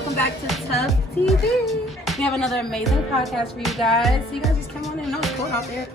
welcome back to Tuff TV. We have another amazing podcast for you guys. So you guys just come on in. I know it's cold out there.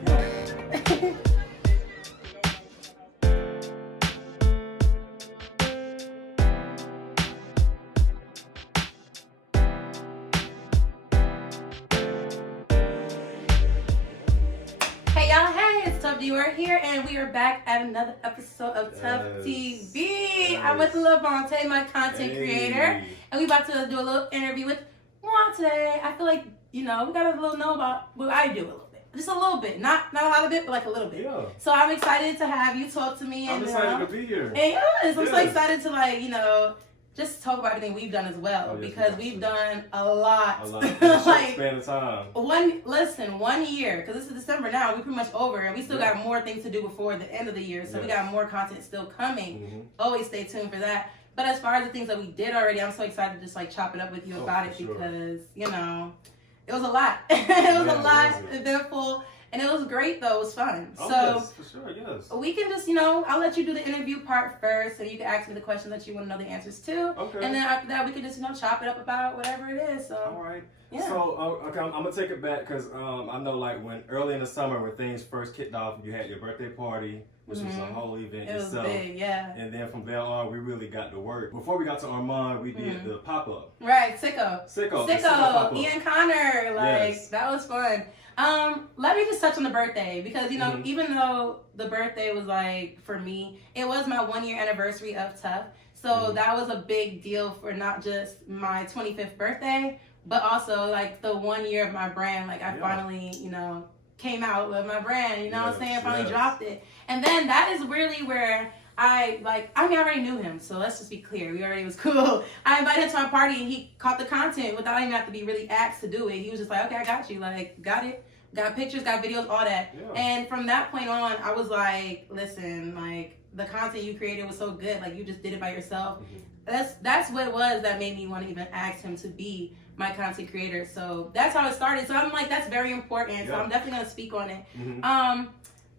Hey y'all, hey, it's Tuff Dior here, and we are back at another episode of Tuff TV. Yes. I'm with Levante, my content creator, and we about to do a little interview with Levante. I feel like, you know, we got a little know about what I do a little bit. Just a little bit. Not a lot of it, but like a little bit. Yeah. So I'm excited to have you talk to me. I'm excited to be here. And yes, I'm so Yes. excited to, like, you know, just talk about everything we've done as well, Oh, yes, because we we've have done a lot. A lot. In a short Like, span of time. 1 year, because this is December now, we're pretty much over, and we still got more things to do before the end of the year, so we got more content still coming. Mm-hmm. Always stay tuned for that. But as far as the things that we did already, I'm so excited to just like chop it up with you about it, for sure. because, you know, it was a lot. It was a lot, eventful, and it was great though. It was fun. Oh, So yes, for sure, yes. we can just, you know, I'll let you do the interview part first, so you can ask me the questions that you want to know the answers to. Okay. And then after that, we can just, you know, chop it up about whatever it is. So All right. yeah. So, okay, I'm going to take it back because I know, like, when early in the summer when things first kicked off, you had your birthday party, which was a whole event it was itself. big, yeah. And then from there on, we really got to work. Before we got to Armand, we did the pop-up. Right, Sicko, pop-up. Ian Connor, like, Yes. that was fun. Let me just touch on the birthday, because, you know, even though the birthday was, like, for me, it was my 1 year anniversary of Tuff. So that was a big deal for not just my 25th birthday, but also, like, the 1 year of my brand. Like, I finally, you know, came out with my brand, you know what I'm saying? Finally dropped it. And then that is really where I already knew him, so let's just be clear. We already was cool. I invited him to my party, and he caught the content without even have to be really asked to do it. He was just like, okay, I got you. Like, got it. Got pictures, got videos, all that. Yeah. And from that point on, I was like, listen, like, the content you created was so good. Like, you just did it by yourself. That's what it was that made me want to even ask him to be my content creator. So that's how it started. So I'm like, that's very important. So I'm definitely going to speak on it.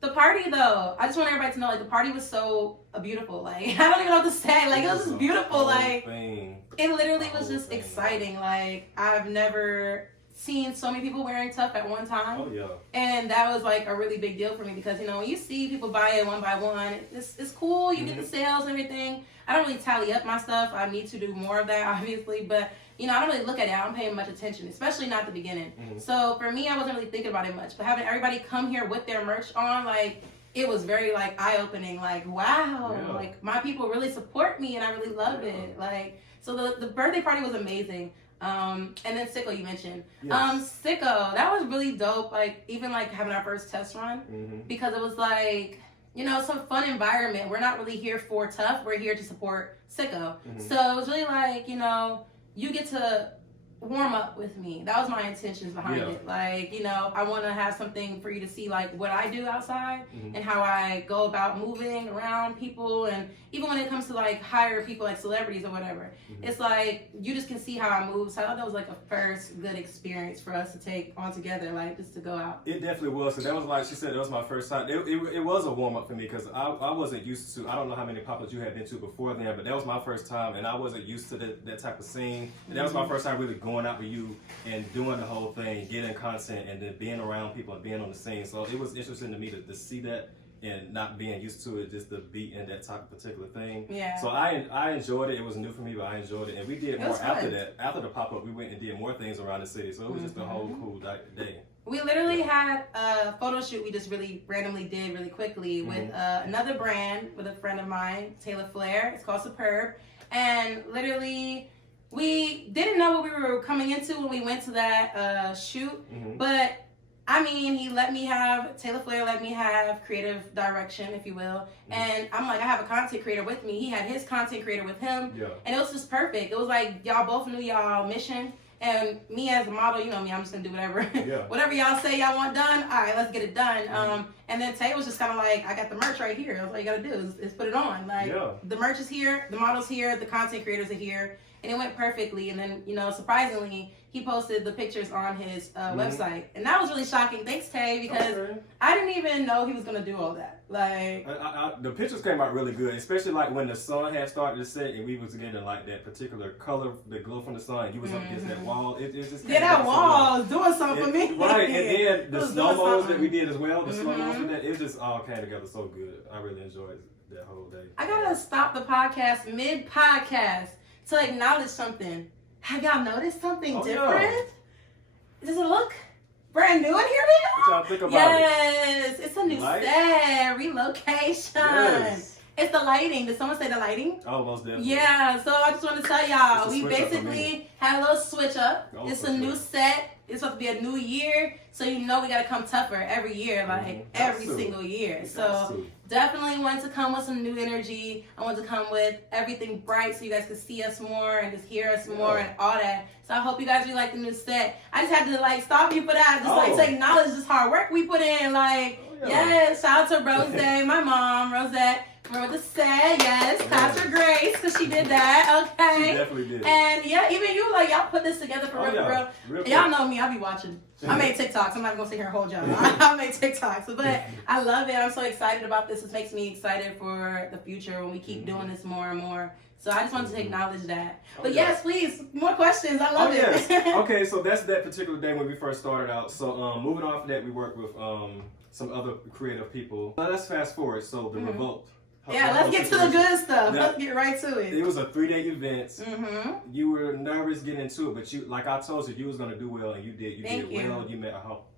The party, though, I just want everybody to know, like, the party was so beautiful. Like, I don't even know what to say. Like, it was just beautiful. Like, it literally was just exciting. Like, I've never seen so many people wearing Tuff at one time. Oh, yeah. And that was, like, a really big deal for me, because, you know, when you see people buy it one by one, it's cool. You get the sales and everything. I don't really tally up my stuff. I need to do more of that, obviously. But, you know, I don't really look at it. I don't pay much attention, especially not at the beginning. So for me, I wasn't really thinking about it much. But having everybody come here with their merch on, like, it was very, like, eye-opening. Like, wow. Like, my people really support me, and I really love it. Like, so the birthday party was amazing. And then Sicko, you mentioned. Sicko, that was really dope. Like, even, like, having our first test run. Because it was, like, you know, some fun environment. We're not really here for Tuff. We're here to support Sicko. So it was really like, you know, you get to warm up with me. That was my intentions behind it. Like, you know, I want to have something for you to see, like, what I do outside and how I go about moving around people. And even when it comes to, like, hire people, like celebrities or whatever, it's like, you just can see how I move. So I thought that was, like, a first good experience for us to take on together, like, just to go out. It definitely was. So that was, like she said, that was my first time. It was a warm-up for me, because I wasn't used to, I don't know how many pop-ups you had been to before then, but that was my first time, and I wasn't used to that type of scene. And that was my first time really going out with you and doing the whole thing, getting content, and then being around people and being on the scene. So it was interesting to me to see that, and not being used to it, just to be in that type of particular thing. Yeah. So I enjoyed it. It was new for me, but I enjoyed it. And we did more after that. After the pop-up, we went and did more things around the city. So it was just a whole cool day. We literally had a photo shoot we just really randomly did really quickly with another brand, with a friend of mine, Taylor Flair. It's called Superb. And literally, we didn't know what we were coming into when we went to that shoot. But I mean, Taylor Flair let me have creative direction, if you will. And I'm like, I have a content creator with me. He had his content creator with him. And it was just perfect. It was like, y'all both knew y'all mission. And me as a model, you know me, I'm just gonna do whatever. Whatever y'all say y'all want done, all right, let's get it done. And then Tay was just kind of like, I got the merch right here. All you gotta do is put it on. Like, the merch is here, the model's here, the content creators are here. and it went perfectly. And then, surprisingly, he posted the pictures on his website, and that was really shocking. Thanks, Tay, because I didn't even know he was gonna do all that. Like, the pictures came out really good, especially like when the sun had started to set and we was getting like that particular color, the glow from the sun. You was up against that wall. It just that wall was doing something for me. Right, and then the slow-mos that we did as well, the slow-mos from that, it just all came together so good. I really enjoyed that whole day. I gotta stop the podcast mid-podcast to acknowledge something. Have y'all noticed something different? Yeah. Does it look brand new in here now? What y'all think about Yes, it's a new set, relocation. Yes. It's the lighting. Did someone say the lighting? Oh, most definitely. Yeah, so I just want to tell y'all, we basically had a little switch up. It's a new set. It's supposed to be a new year, so we got to come tougher every year, like every single year. So definitely want to come with some new energy. I want to come with everything bright so you guys can see us more and just hear us more and all that. So I hope you guys really like the new set. I just had to stop you for that, just to acknowledge this hard work we put in. Yes, shout out to Rose, my mom, Rosette. Remember the set, yes, Pastor Grace, because she did that, okay. She definitely did. And yeah, even you, y'all put this together for real. Y'all know me, I be watching. I made TikToks, I'm not gonna sit here and hold y'all. I made TikToks, but I love it. I'm so excited about this. It makes me excited for the future when we keep doing this more and more. So I just wanted to acknowledge that. But yes, please, more questions. I love it. Okay, so that's that particular day when we first started out. So moving on from that, we worked with some other creative people. Let's fast forward. So the Revolt. Yeah, let's get to the good stuff. Let's get right to it. It was a 3-day event. You were nervous getting into it, but you, like I told you, you was gonna do well, and you did. You did well. You met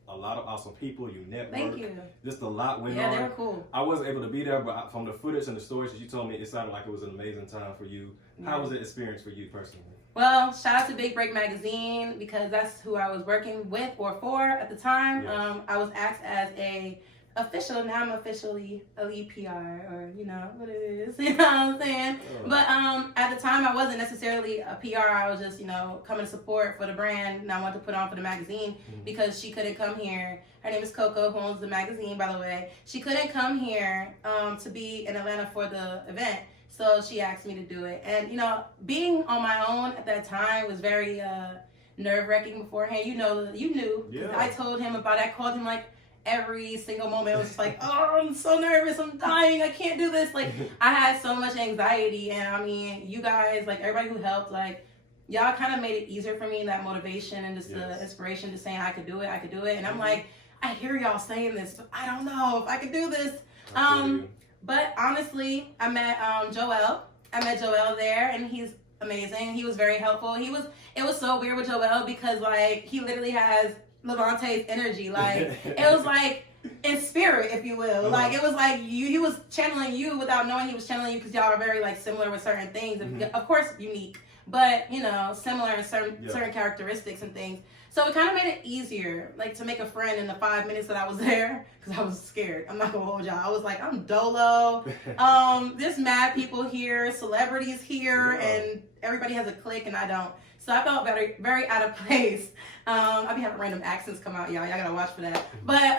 a lot of awesome people. You networked. Thank you. Just a lot went on. Yeah, they were cool. I wasn't able to be there, but from the footage and the stories that you told me, it sounded like it was an amazing time for you. How was the experience for you personally? Well, shout out to Big Break Magazine, because that's who I was working with or for at the time. Yes. I was asked as a official, now I'm officially a lead PR, or what it is, you know what I'm saying? But at the time I wasn't necessarily a PR, I was just, coming to support for the brand, and I wanted to put on for the magazine because she couldn't come here. Her name is Coco, who owns the magazine, by the way. She couldn't come here to be in Atlanta for the event, so she asked me to do it. And, being on my own at that time was very nerve-wracking beforehand. You knew. Yeah. I told him about it. I called him every single moment. I was just oh, I'm so nervous, I'm dying, I can't do this. I had so much anxiety, and I mean, you guys, everybody who helped, y'all kind of made it easier for me, that motivation and just the inspiration, just saying I could do it. And I'm I hear y'all saying this, but I don't know if I could do this. But honestly, I met Joel. I met Joel there, and he's amazing. He was very helpful. It was so weird with Joel because he literally has Levante's energy. It was in spirit, if you will. It was he was channeling you without knowing he was channeling you, because y'all are very similar with certain things. Of course unique, but similar in certain characteristics and things. So it kind of made it easier, to make a friend in the 5 minutes that I was there, because I was scared. I'm not gonna hold y'all. I was I'm dolo. There's mad people here, celebrities here, and everybody has a clique, and I don't. So I felt very, very out of place. I be having random accents come out, y'all. Y'all gotta watch for that. But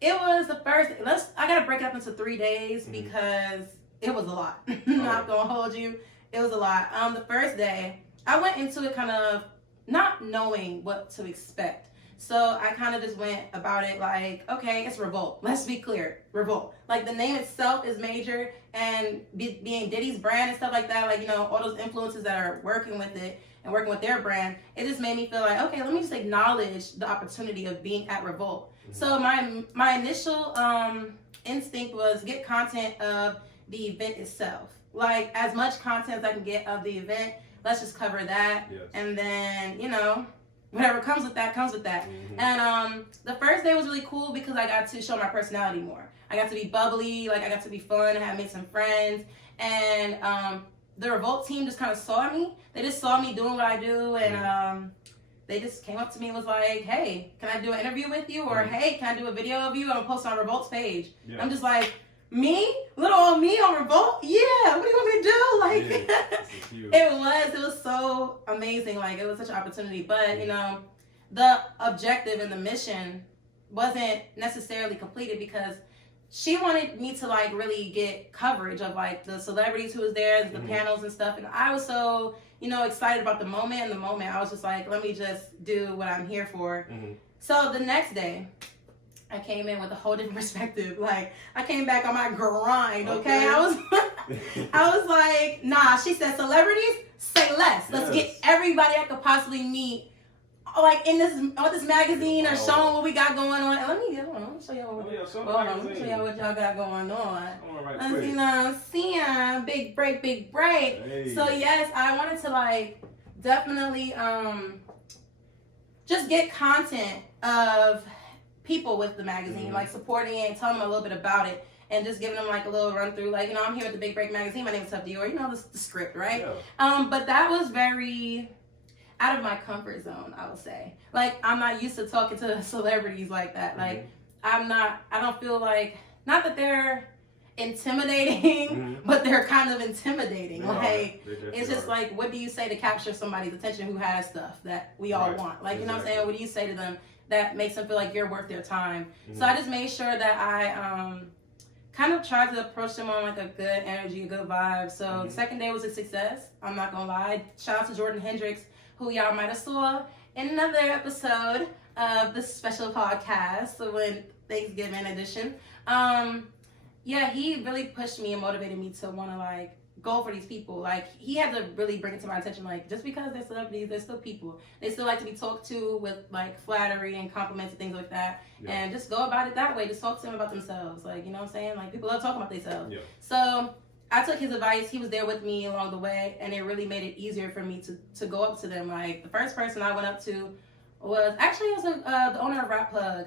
it was the first. I gotta break it up into 3 days because it was a lot. Not gonna hold you. It was a lot. The first day, I went into it kind of not knowing what to expect. So I kind of just went about it okay, it's Revolt. Let's be clear, Revolt. The name itself is major, and being Diddy's brand and stuff like that, all those influences that are working with it and working with their brand, it just made me feel okay, let me just acknowledge the opportunity of being at Revolt. So my initial instinct was get content of the event itself. As much content as I can get of the event, let's just cover that. Yes. And then, whatever comes with that, comes with that. And the first day was really cool because I got to show my personality more. I got to be bubbly, I got to be fun, I had made some friends. And the Revolt team just kind of saw me. They just saw me doing what I do, and they just came up to me and was hey, can I do an interview with you? Or hey, can I do a video of you? I'm gonna post it on Revolt's page. Yeah. I'm just me? Little old me on Revolt? Yeah, what do you want me to do? It was so amazing. It was such an opportunity. But, the objective and the mission wasn't necessarily completed because she wanted me to like really get coverage of like the celebrities who was there, the panels and stuff. And I was so, you know, excited about the moment. And the moment I was just like, let me just do what I'm here for. So the next day, I came in with a whole different perspective. Like, I came back on my grind, okay? I was like, nah, she said, celebrities, say less. Let's get everybody I could possibly meet, like, in this magazine or showing what we got going on. And let me show y'all what y'all got going on. You know what I'm saying? Big break. Hey. So, yes, I wanted to, like, definitely just get content of people with the magazine, like supporting it and telling them a little bit about it and just giving them like a little run through, like, you know, I'm here at the Big Break magazine, my name is Tuff Dior, you know the script, right? But that was very out of my comfort zone, I would say. Like, I'm not used to talking to celebrities like that. Like, I don't feel like, not that they're intimidating, but they're kind of intimidating. Like, it's just like, what do you say to capture somebody's attention who has stuff that we all want? Like, you know what I'm saying? What do you say to them that makes them feel like you're worth their time? So I just made sure that I kind of tried to approach them on like a good energy, a good vibe. So the second day was a success. I'm not gonna lie. Shout out to Jordan Hendricks, who y'all might have saw in another episode of the special podcast, so when Thanksgiving edition. Yeah, he really pushed me and motivated me to want to like go for these people. Like, he had to really bring it to my attention, like, just because they're celebrities, they're still people. They still like to be talked to with like flattery and compliments and things like that. And just go about it that way. Just talk to them about themselves. Like, you know what I'm saying? Like, people love talking about themselves. So I took his advice. He was there with me along the way, and it really made it easier for me to go up to them. Like, the first person I went up to was the owner of Rap Plug.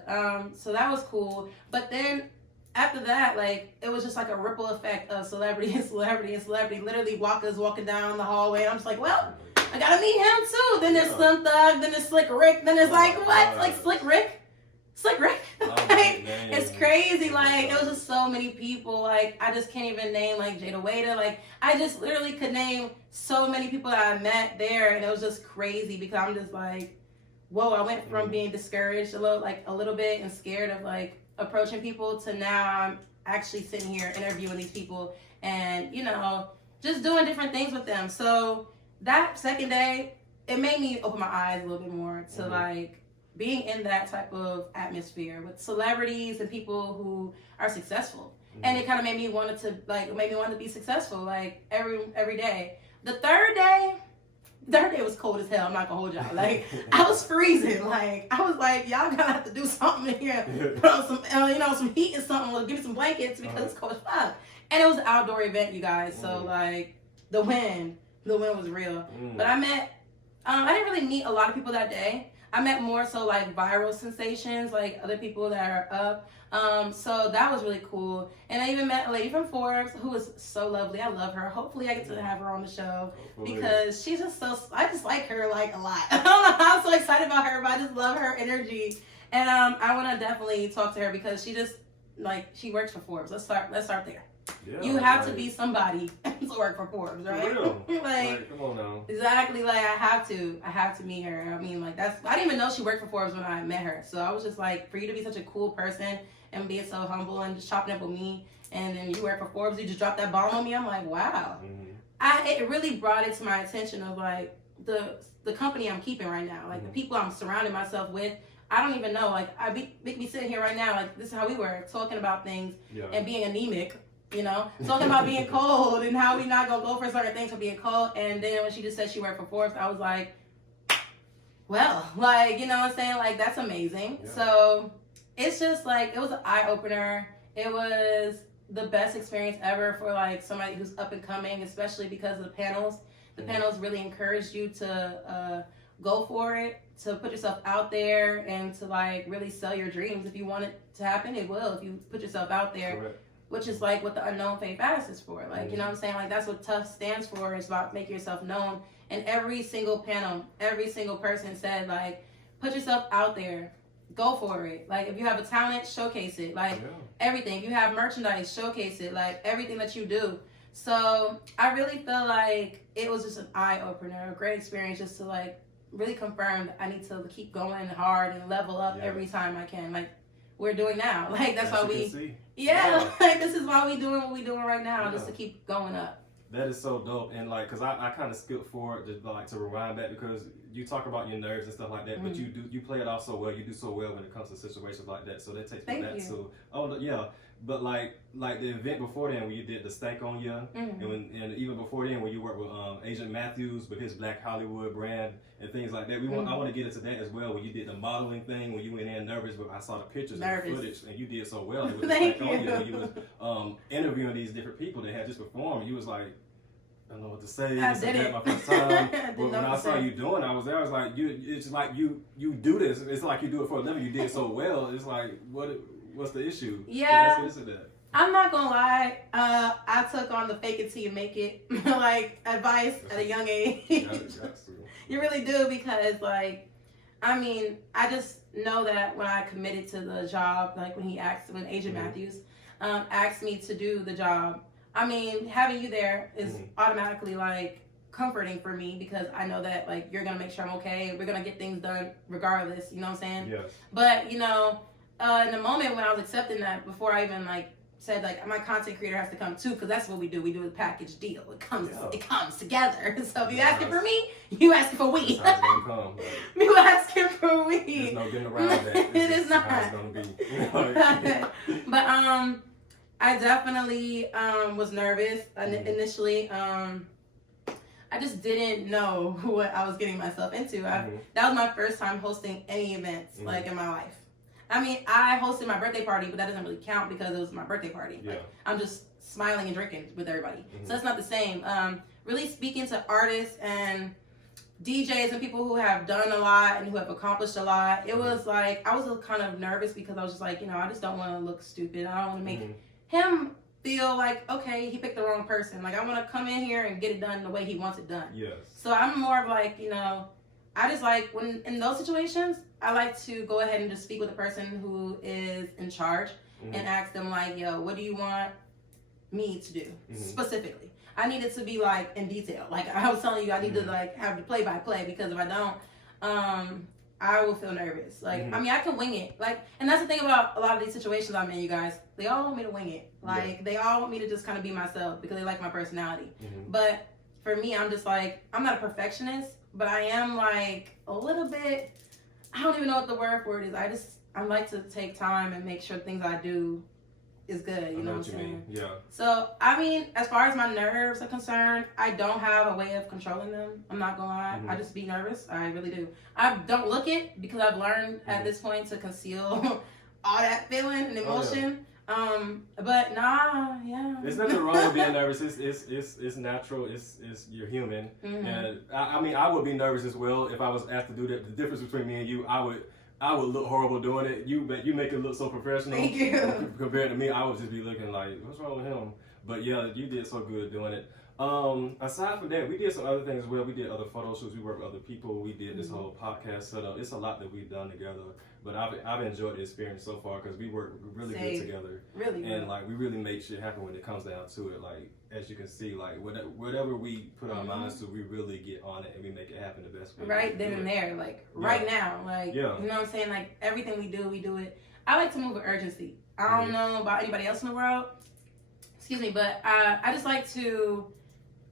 So that was cool. But then after that, like, it was just like a ripple effect of celebrity and celebrity and celebrity. Literally walking down the hallway. I'm just like, well, I gotta meet him too. Then there's Slim Thug, then there's Slick Rick, then it's like, what? Like, Slick Rick? Like, it's crazy. Like, it was just so many people. Like, I just can't even name like Jada Waiter. Like, I just literally could name so many people that I met there, and it was just crazy because I'm just like, whoa, I went from being discouraged a little bit and scared of like approaching people to now I'm actually sitting here interviewing these people and, you know, just doing different things with them. So that second day, it made me open my eyes a little bit more to like being in that type of atmosphere with celebrities and people who are successful. And it kind of made me want to be successful like every day. The third day was cold as hell. I'm not gonna hold y'all. Like, I was freezing. Like, I was like, y'all gonna have to do something in here. Put on some, some heat and something. Or give me some blankets because it's cold as fuck. And it was an outdoor event, you guys. So like, the wind was real. But I didn't really meet a lot of people that day. I met more so like viral sensations, like other people that are up. So that was really cool. And I even met a lady from Forbes who was so lovely. I love her. Hopefully I get to have her on the show because she's just I just like her like a lot. I don't know how I'm so excited about her, but I just love her energy. And I want to definitely talk to her because she just like, she works for Forbes. Let's start there. Yeah, you have to be somebody to work for Forbes, right? For real. like, come on now. Exactly, like I have to meet her. I mean, like, I didn't even know she worked for Forbes when I met her. So I was just like, for you to be such a cool person and being so humble and just chopping up with me, and then you work for Forbes, you just dropped that bomb on me. I'm like, wow. It really brought it to my attention of like the company I'm keeping right now, like the people I'm surrounding myself with. I don't even know. Like, I be sitting here right now, like, this is how we were talking about things and being anemic. You know, talking about being cold and how we not gonna go for certain things for being cold. And then when she just said she worked for Forbes, I was like, well, like, you know what I'm saying? Like, that's amazing. Yeah. So it's just like, it was an eye opener. It was the best experience ever for like somebody who's up and coming, especially because of the panels. The panels really encouraged you to go for it, to put yourself out there and to like really sell your dreams. If you want it to happen, it will if you put yourself out there. Correct. Which is like what the Unknown Fame Fast is for. Like, you know what I'm saying? Like, that's what Tuff stands for. It's about making yourself known. And every single panel, every single person said, like, put yourself out there. Go for it. Like, if you have a talent, showcase it. Like, everything. If you have merchandise, showcase it. Like, everything that you do. So, I really feel like it was just an eye-opener, a great experience just to, like, really confirm that I need to keep going hard and level up every time I can. Like, we're doing now. Like that's why we, yeah, like this is why we doing what we doing right now, just to keep going up. That is so dope. And like, cause I kind of skipped forward to rewind back, because you talk about your nerves and stuff like that, but you play it off so well. You do so well when it comes to situations like that. So that takes me back to, but like the event before then, when you did the stank on you, and even before then when you worked with Agent Matthews with his Black Hollywood brand and things like that. I want to get into that as well. When you did the modeling thing, when you went in nervous, but I saw the pictures and the footage, and you did so well with the stank on you. When you was interviewing these different people that had just performed, you was like, I don't know what to say. I did it. My first time. But when I saw you doing, I was there. I was like, it's like you do this. It's like you do it for a living. You did it so well. It's like, what's the issue? Yeah. Let's get into that. I'm not gonna lie. I took on the fake it till you make it like advice at a young age. You really do, because like, I mean, I just know that when I committed to the job, like when Agent Matthews asked me to do the job, I mean, having you there is automatically like comforting for me, because I know that like you're gonna make sure I'm okay. We're gonna get things done regardless. You know what I'm saying? Yes. But you know, in the moment when I was accepting that, before I even like said like my content creator has to come too, because that's what we do. We do a package deal. It comes together. So if you asking for me, you asking for we. That's how it's gonna come. You asking for we. There's no getting around that. It is not. How it's gonna be. But I definitely was nervous initially. I just didn't know what I was getting myself into. That was my first time hosting any events like in my life. I mean, I hosted my birthday party, but that doesn't really count because it was my birthday party. Yeah. Like, I'm just smiling and drinking with everybody. So that's not the same. Really speaking to artists and DJs and people who have done a lot and who have accomplished a lot, it was like, I was kind of nervous because I was just like, you know, I just don't want to look stupid. I don't want to make him feel like, okay, he picked the wrong person. Like, I want to come in here and get it done the way he wants it done. Yes. So I'm more of like, you know, I just like, when in those situations, I like to go ahead and just speak with the person who is in charge and ask them like, yo, what do you want me to do specifically? I need it to be like in detail. Like I was telling you, I need to like have the play-by-play, because if I don't, I will feel nervous. Like, I mean, I can wing it. Like, and that's the thing about a lot of these situations I'm in, you guys. They all want me to wing it. Like, they all want me to just kind of be myself because they like my personality. But for me, I'm just like, I'm not a perfectionist, but I am like a little bit, I don't even know what the word for it is. I like to take time and make sure things I do is good. You know what I'm saying? Yeah. So, I mean, as far as my nerves are concerned, I don't have a way of controlling them. I'm not gonna lie. I just be nervous. I really do. I don't look it, because I've learned at this point to conceal all that feeling and emotion. But nah, There's nothing wrong with being nervous. It's natural. It's you're human. And I mean, I would be nervous as well if I was asked to do that. The difference between me and you, I would look horrible doing it. You make it look so professional. Thank you. Compared to me, I would just be looking like, what's wrong with him? But yeah, you did so good doing it. Aside from that, we did some other things as well. We did other photo shoots. We worked with other people. We did this whole podcast setup. It's a lot that we've done together. But I've enjoyed the experience so far, because we work really good together. Really good. And like, we really make shit happen when it comes down to it. Like, as you can see, like whatever we put our minds to, we really get on it and we make it happen the best way. Right then and there, like right now, like you know what I'm saying. Like everything we do it. I like to move with urgency. I don't know about anybody else in the world. Excuse me, but I just like to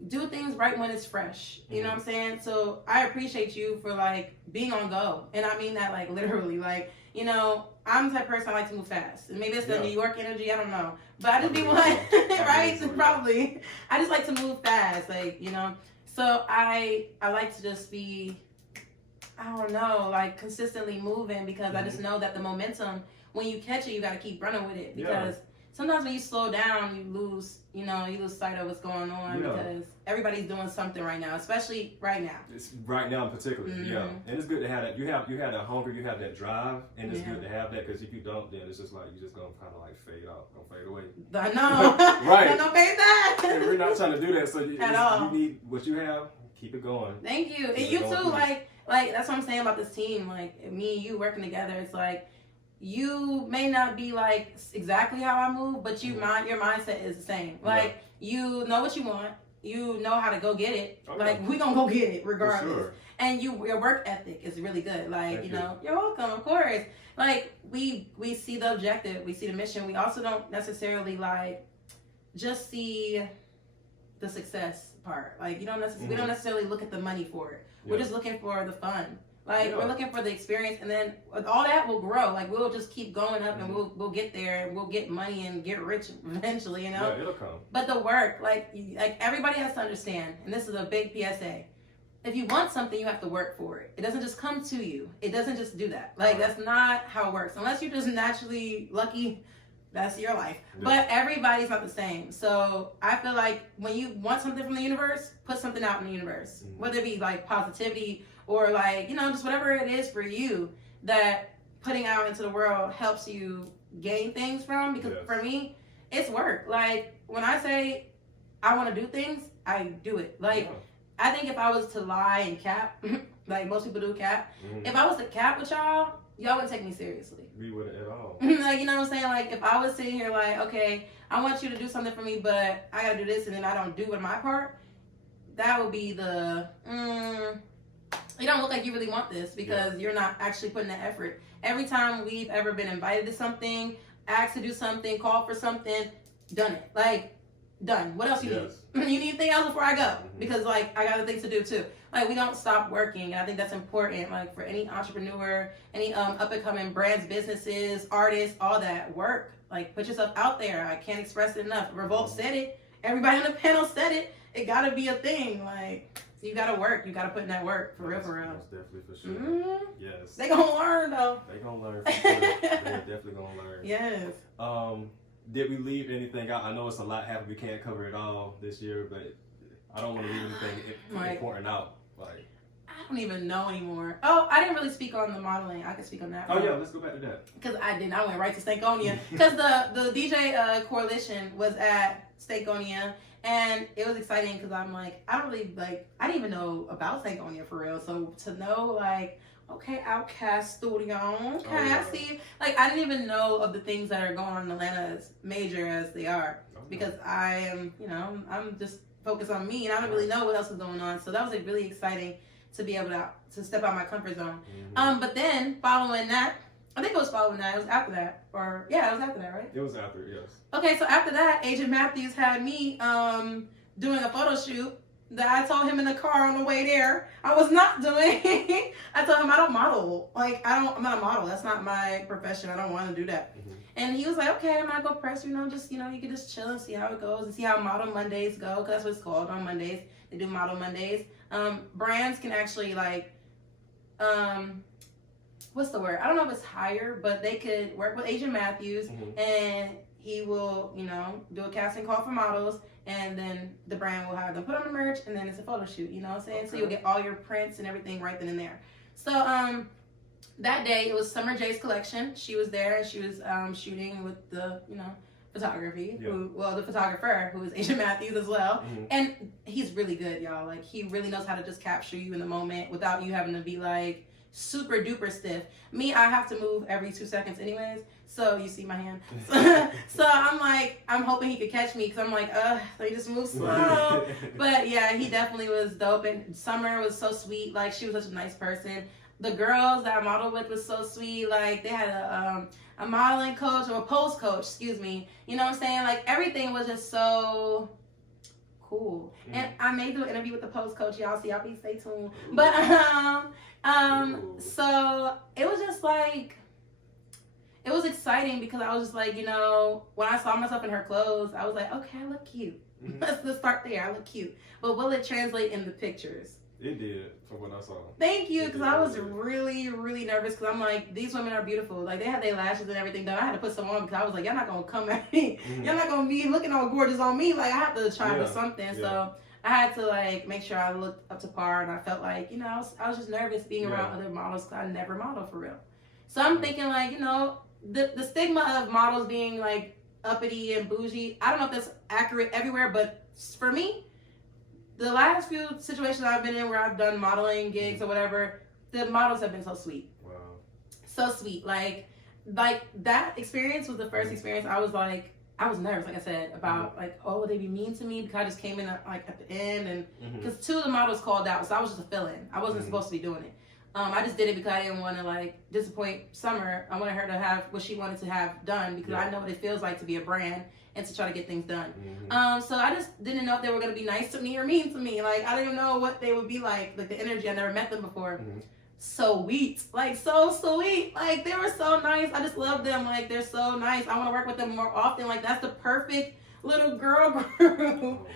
do things right when it's fresh. You know what I'm saying? So I appreciate you for like being on go. And I mean that like literally. Like, you know, I'm the type of person I like to move fast. And maybe it's the New York energy, I don't know. But I just be one, right? Probably. I just like to move fast, like, you know. So I like to just be, I don't know, like consistently moving, because I just know that the momentum, when you catch it, you got to keep running with it, because sometimes when you slow down, you lose sight of what's going on, because everybody's doing something right now, especially right now. It's right now in particular, and it's good to have that. You have that hunger, you have that drive, and it's good to have that, because if you don't, then it's just like you're just gonna kind of like fade out, gonna fade away. I know, right? Don't fade that. And we're not trying to do that, so at all. You need what you have. Keep it going. Thank you, and you too. Like that's what I'm saying about this team. Like me and you working together, it's like, you may not be like exactly how I move, but your mindset is the same. Like you know what you want, you know how to go get it. Okay. Like, we gonna go get it regardless. For sure. And your work ethic is really good. Like, Thank you know, you're welcome, of course. Like, we see the objective, we see the mission. We also don't necessarily like just see the success part. Like, you don't necessarily we don't necessarily look at the money for it. We're just looking for the fun. Like, we're looking for the experience, and then all that will grow. Like, we'll just keep going up, and we'll get there, and we'll get money and get rich eventually, you know? Yeah, it'll come. But the work, like everybody has to understand, and this is a big PSA. If you want something, you have to work for it. It doesn't just come to you. It doesn't just do that. Like, that's not how it works. Unless you're just naturally lucky, that's your life. Yeah. But everybody's not the same. So I feel like when you want something from the universe, put something out in the universe. Whether it be like positivity or like, you know, just whatever it is for you that putting out into the world helps you gain things from. Because for me, it's work. Like, when I say I want to do things, I do it. Like, I think if I was to lie and cap, like most people do cap, if I was to cap with y'all wouldn't take me seriously. We wouldn't at all. Like, you know what I'm saying? Like, if I was sitting here like, okay, I want you to do something for me, but I gotta do this, and then I don't do my part, that would be the, you don't look like you really want this because you're not actually putting the effort. Every time we've ever been invited to something, asked to do something, called for something, done it. Like, done. What else you need? You need anything else before I go? Because, like, I got things to do too. Like, we don't stop working, and I think that's important. Like, for any entrepreneur, any up and coming brands, businesses, artists, all that work. Like, put yourself out there. I can't express it enough. Revolt said it. Everybody on the panel said it. It gotta be a thing. Like, you gotta work. You gotta put in that work for real, for real. That's definitely for sure. Yes. They gonna learn though. They gonna learn. For sure. They're definitely gonna learn. Yes. Did we leave anything out? I know it's a lot happened. We can't cover it all this year, but I don't want to leave anything important out. Like, I don't even know anymore. Oh, I didn't really speak on the modeling. I can speak on that. Oh yeah, let's go back to that. Because I didn't. I went right to Stankonia. Because the DJ coalition was at Stankonia, and it was exciting because I'm like, I didn't even know about Stankonia for real. So to know like, okay, Outcast Studio, okay, I see. Like, I didn't even know of the things that are going on in Atlanta as major as they are. Because I am, you know, I'm just focused on me, and I don't really know what else is going on. So that was like really exciting to be able to step out my comfort zone. But then following that, I think it was following that. It was after that, or yeah, it was after that, right? It was after, yes. Okay, so after that, Agent Matthews had me doing a photo shoot that I told him in the car on the way there I was not doing. I told him I don't model. Like, I'm not a model. That's not my profession. I don't want to do that. And he was like, okay, I'm not gonna press, you know, just, you know, you can just chill and see how it goes and see how Model Mondays go, because that's what it's called on Mondays. They do Model Mondays. Brands can actually like, what's the word? I don't know if it's hire, but they could work with Agent Matthews and he will, you know, do a casting call for models, and then the brand will have them put on the merch, and then it's a photo shoot, you know what I'm saying? Okay. So you'll get all your prints and everything right then and there. So that day, it was Summer J's collection. She was there, and she was shooting with the, you know, photography, the photographer, who is Agent Matthews as well. And he's really good, y'all. Like, he really knows how to just capture you in the moment without you having to be like super duper stiff. Me, I have to move every 2 seconds anyways. So you see my hand. So I'm like, I'm hoping he could catch me, because I'm like, so he just moves slow. But yeah, he definitely was dope. And Summer was so sweet. Like, she was such a nice person. The girls that I modeled with was so sweet. Like, they had a modeling coach, or a pose coach, excuse me. You know what I'm saying? Like, everything was just so cool. And I may do an interview with the pose coach, y'all, so y'all be stay tuned. But so it was just like, it was exciting, because I was just like, you know, when I saw myself in her clothes, I was like, okay, I look cute. Let's start there. I look cute. But will it translate in the pictures? It did, from what I saw. Thank you, because I was really, really nervous, because I'm like, these women are beautiful. Like, they had their lashes and everything done. I had to put some on, because I was like, y'all not going to come at me. Y'all not going to be looking all gorgeous on me. Like, I have to try with something. So I had to, like, make sure I looked up to par, and I felt like, you know, I was just nervous being around other models, because I never modeled for real. So I'm thinking, like, you know, the stigma of models being, like, uppity and bougie, I don't know if that's accurate everywhere, but for me, the last few situations I've been in where I've done modeling gigs or whatever, the models have been so sweet. Wow. So sweet. Like that experience was the first experience I was like, I was nervous, like I said, about like, oh, would they be mean to me? Because I just came in like at the end, and because 2 of the models called out, so I was just a fill-in. I wasn't supposed to be doing it. I just did it because I didn't want to like disappoint Summer. I wanted her to have what she wanted to have done because I know what it feels like to be a brand and to try to get things done. So I just didn't know if they were gonna be nice to me or mean to me. Like I didn't know what they would be like the energy. I never met them before. So sweet, like so sweet, like they were so nice. I just love them, like they're so nice. I want to work with them more often. Like that's the perfect little girl group,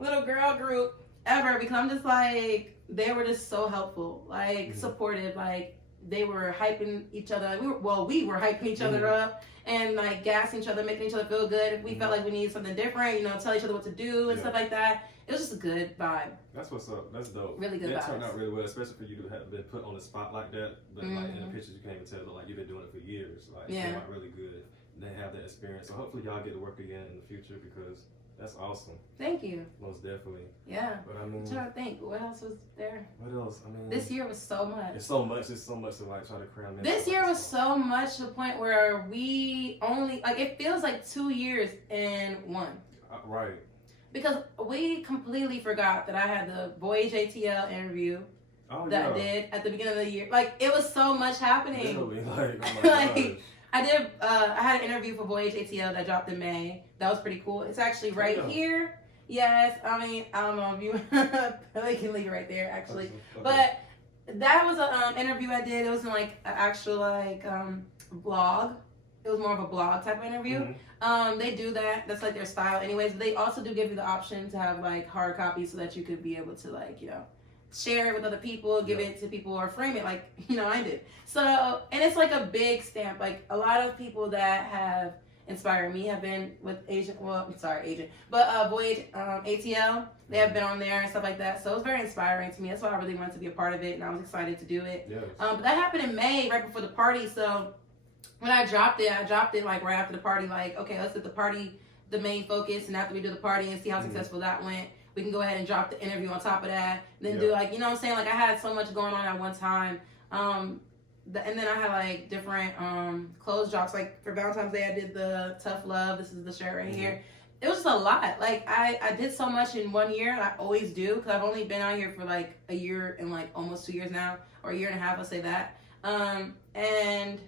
little girl group ever, because I'm just like, they were just so helpful, like supportive, like they were hyping each other. We were hyping each other up and like gassing each other, making each other feel good. If we felt like we needed something different, you know, tell each other what to do and stuff like that. It was just a good vibe. That's what's up. That's dope. Really good vibes. That turned out really well, especially for you to have been put on the spot like that. But like in the pictures, you can't even tell. It looked like you've been doing it for years. Like it came out really good. They have that experience. So hopefully y'all get to work again in the future because that's awesome. Thank you. Most definitely. Yeah. But I mean, I'm trying to think. What else was there? What else? I mean, this year was so much. It's so much. It's so much to like try to cram in. This year was so much to the point where we only like it feels like 2 years in one. Right. Because we completely forgot that I had the Voyage ATL interview I did at the beginning of the year. Like, it was so much happening. Literally, like, oh my like, I had an interview for Voyage ATL that dropped in May. That was pretty cool. It's actually right here. Yes, I mean, I don't know if you, they can leave it right there, actually. Okay. But that was an interview I did. It wasn't like an actual, like, vlog. It was more of a blog type of interview. They do that. That's like their style anyways. But they also do give you the option to have like hard copies so that you could be able to like, you know, share it with other people, give it to people, or frame it like, you know, I did. So, and it's like a big stamp. Like a lot of people that have inspired me have been with Voyage ATL. They have been on there and stuff like that. So it was very inspiring to me. That's why I really wanted to be a part of it, and I was excited to do it. Yes. But that happened in May, right before the party. So when I dropped it like right after the party, like, okay, let's get the party the main focus, and after we do the party and see how successful that went, we can go ahead and drop the interview on top of that, and then do like, you know what I'm saying? Like I had so much going on at one time. And then I had like different clothes drops. Like for Valentine's Day, I did the Tough Love. This is the shirt right here. It was just a lot. Like I did so much in 1 year. I always do, because I've only been out here for like a year and like almost 2 years now, or a year and a half, I'll say that. And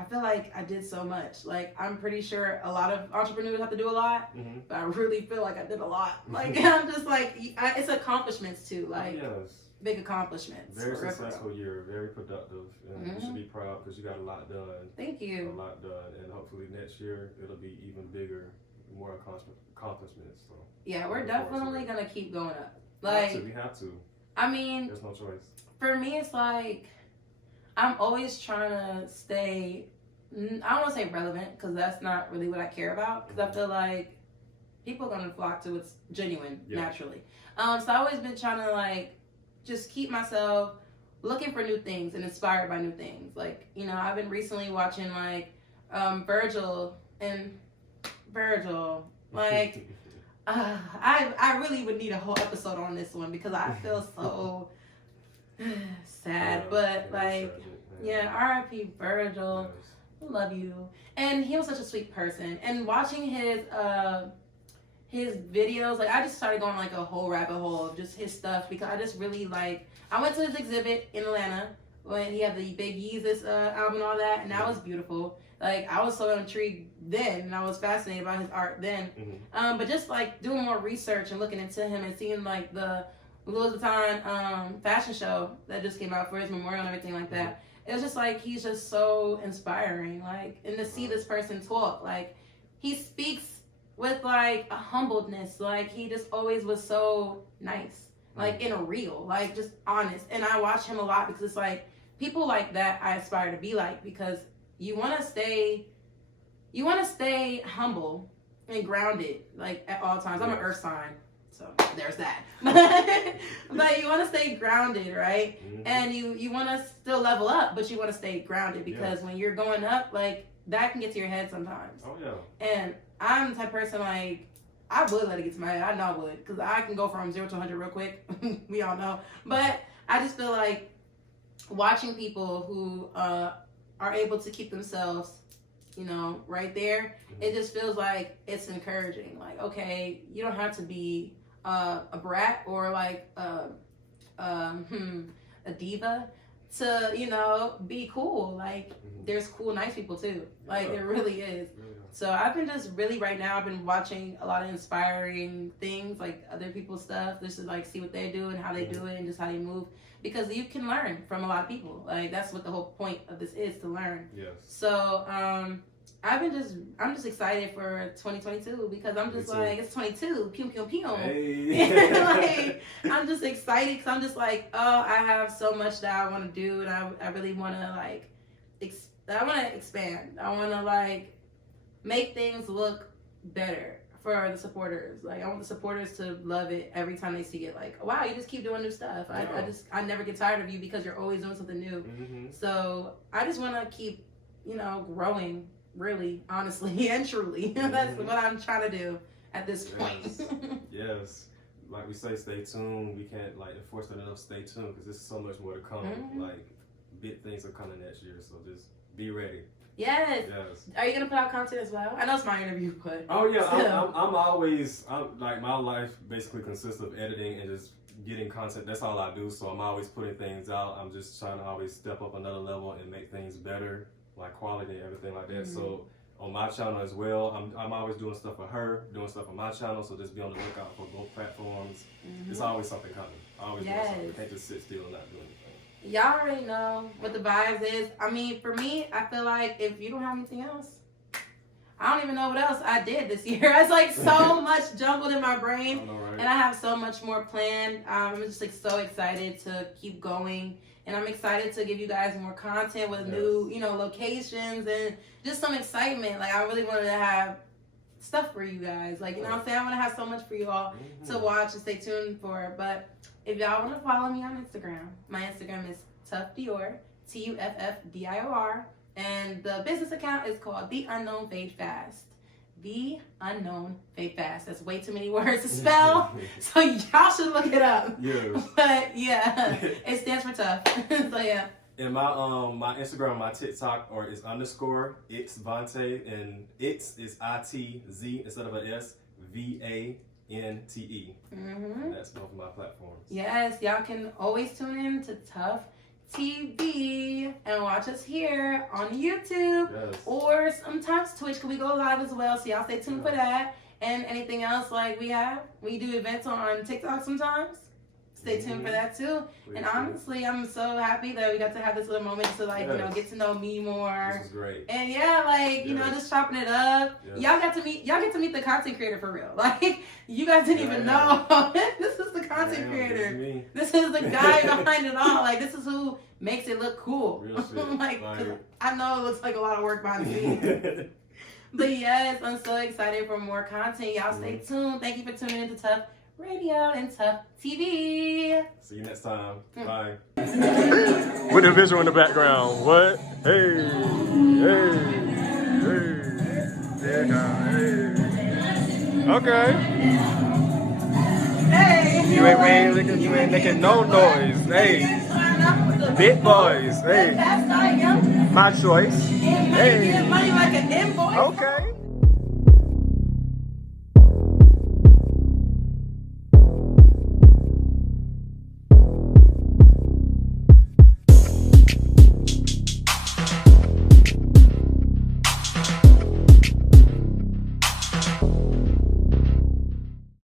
I feel like I did so much. Like, I'm pretty sure a lot of entrepreneurs have to do a lot, but I really feel like I did a lot. Like, I'm just like, it's accomplishments too. Like, big accomplishments. Very successful year, very productive. And you should be proud because you got a lot done. Thank you. A lot done. And hopefully next year it'll be even bigger, more accomplishments. So yeah, we're definitely going to keep going up. Like, we have to. I mean, there's no choice. For me, it's like, I'm always trying to stay, I don't want to say relevant, because that's not really what I care about, because I feel like people are going to flock to what's genuine, naturally. So I've always been trying to, like, just keep myself looking for new things and inspired by new things. Like, you know, I've been recently watching, like, Virgil, like, I really would need a whole episode on this one, because I feel so sad, but like, R.I.P. Virgil. I love you. And he was such a sweet person. And watching his videos, like I just started going like a whole rabbit hole of just his stuff, because I just really like. I went to his exhibit in Atlanta when he had the big Yeezus album and all that, and that was beautiful. Like I was so intrigued then, and I was fascinated by his art then. But just like doing more research and looking into him and seeing like the Louis Vuitton fashion show that just came out for his memorial and everything like that. It was just like, he's just so inspiring. Like, and to see this person talk, like, he speaks with like a humbleness. Like, he just always was so nice, like in a real, like just honest. And I watch him a lot because it's like people like that I aspire to be like, because you want to stay humble and grounded, like at all times. I'm an earth sign. So there's that. But you want to stay grounded, right? And you want to still level up, but you want to stay grounded, because when you're going up, like that can get to your head sometimes. Oh yeah. And I'm the type of person, like, I would let it get to my head. I know I would, because I can go from 0 to 100 real quick. We all know. But I just feel like watching people who are able to keep themselves you know, right there, it just feels like it's encouraging. Like, okay, you don't have to be a brat or like a diva to, you know, be cool. Like, there's cool, nice people too. Like, there really is. So I've been just really right now, I've been watching a lot of inspiring things, like other people's stuff, just to like see what they do and how they do it and just how they move. Because you can learn from a lot of people. Like, that's what the whole point of this is, to learn. Yes. So I'm just excited for 2022 because I'm just like, it's 22, pew pew pew. Hey. Like, I'm just excited because I'm just like, oh, I have so much that I want to do, and I really want to like, I want to expand. I want to like make things look better for the supporters. Like, I want the supporters to love it every time they see it. Like, wow, you just keep doing new stuff. I never get tired of you because you're always doing something new. So I just want to keep, you know, growing, really, honestly, and truly. That's what I'm trying to do at this point. Yes. Like we say, stay tuned. We can't like enforce that enough. Stay tuned because there's so much more to come. Like, big things are coming next year. So just be ready. Yes. Are you gonna put out content as well? I know it's my interview, but oh yeah, I'm always like, my life basically consists of editing and just getting content. That's all I do. So I'm always putting things out. I'm just trying to always step up another level and make things better, like quality and everything like that. So on my channel as well, I'm always doing stuff for her, doing stuff on my channel. So just be on the lookout for both platforms. There's always something coming. Always doing something. You can't just sit still and not do anything. Y'all already know what the vibes is. I mean, for me, I feel like if you don't have anything else, I don't even know what else I did this year. It's like so much jumbled in my brain, and I have so much more planned. I'm just like so excited to keep going, and I'm excited to give you guys more content with new, you know, locations and just some excitement. Like, I really wanted to have stuff for you guys. Like, you know what I'm saying? I want to have so much for you all to watch and stay tuned for. But if y'all want to follow me on Instagram, my Instagram is Tuff Dior, TUFFDIOR, and the business account is called The Unknown Fade Fast. The Unknown Fade Fast. That's way too many words to spell, so y'all should look it up. Yeah. But yeah, it stands for tough. So yeah. And my my Instagram, my TikTok, or is _ it's Vante, and it's is ITZ instead of a S, VANTE. That's both of my platforms. Yes, y'all can always tune in to Tuff TV and watch us here on YouTube, or sometimes Twitch, because we go live as well. So y'all stay tuned for that. And anything else, like we do events on TikTok sometimes. Stay tuned for that too. And honestly, I'm so happy that we got to have this little moment to like, you know, get to know me more. This is great. And yeah, like, you know, just chopping it up. Y'all get to meet the content creator for real. Like, you guys didn't even know. This is the content creator. This is the guy behind it all. Like, this is who makes it look cool. Real shit. Like, I know it looks like a lot of work behind the scenes. But yes, I'm so excited for more content. Y'all stay tuned. Thank you for tuning in to Tuff Radio and Tuff TV. See you next time. Bye. With the visual in the background. What? Hey. Yeah, hey. Okay. Hey. You ain't making no noise. Hey. Big boys. Hey. My choice. Hey. Money like an invoice. Okay.